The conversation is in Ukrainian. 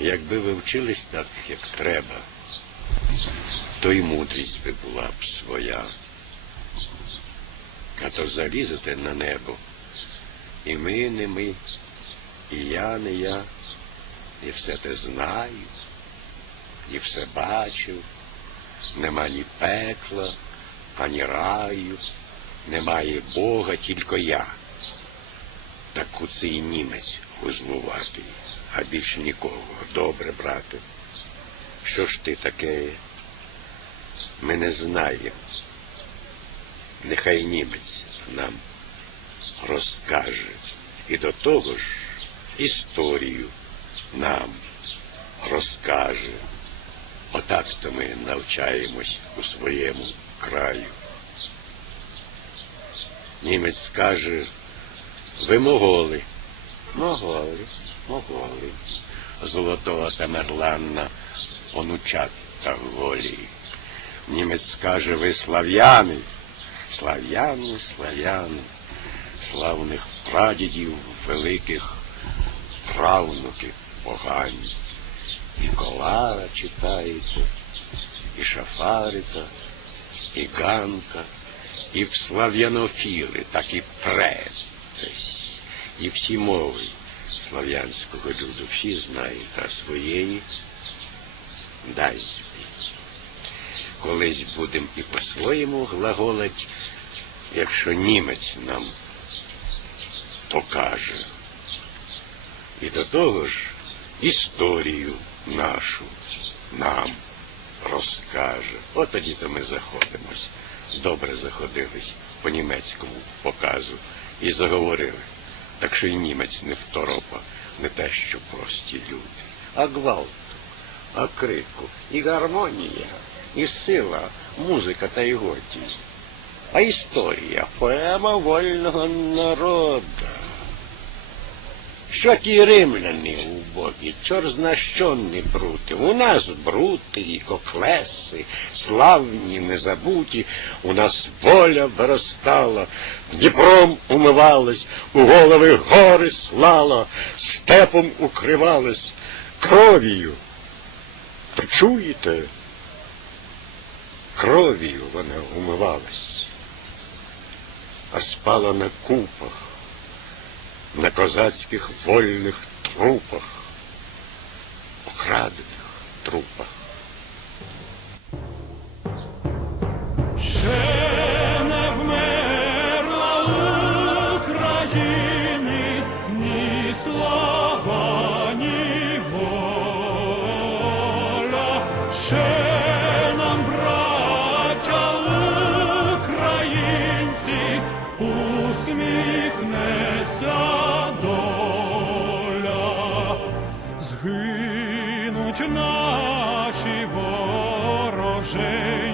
Якби ви вчились так, як треба, то й мудрість би була б своя. А то залізете на небо. І ми не ми, і я не я, і все те знаю, і все бачив. Нема ні пекла, ані раю, немає Бога, тільки я. Так оце і німець гузлуватий, а більше нікого. Добре, брате. Що ж ти таке? Ми не знаємо. Нехай німець нам розкаже. І до того ж історію нам розкаже. Отак то ми навчаємось у своєму краю. Німець скаже, ви моголи. Моголи, моголи. Золотого Тамерланна онучата голі. Німець скаже, ви слав'яни. Слав'яни, слав'яни, славних прадідів, великих правнуків погані. І Колара читаєте, і Шафарика, і Ганка, і в слав'янофіли, так і претесь, і всі мови слав'янського люду, всі знають, а своєї дасть. Колись будемо і по-своєму глаголать, якщо німець нам покаже. І до того ж історію нашу нам розкаже. От тоді то ми заходимось. Добре заходились по німецькому показу і заговорили. Так що і німець не второпа, не те, що прості люди, а гвалту, а крику, і гармонія, і сила, музика та й годі. А історія поема вольного народу. Що ті римляни убогі, чор зна не брути. У нас брути і коклеси, славні, незабуті, у нас воля виростала, Дніпром умивалась, у голови гори слала, степом укривалась, кров'ю. Чуєте? Кров'ю вона умивалась, а спала на купах на козацьких вольних трупах, окрадених трупах. Ще не вмерла України ні слава, ні воля. Ще нам, браття українці, усміхнеться Згинуть наші ворожі.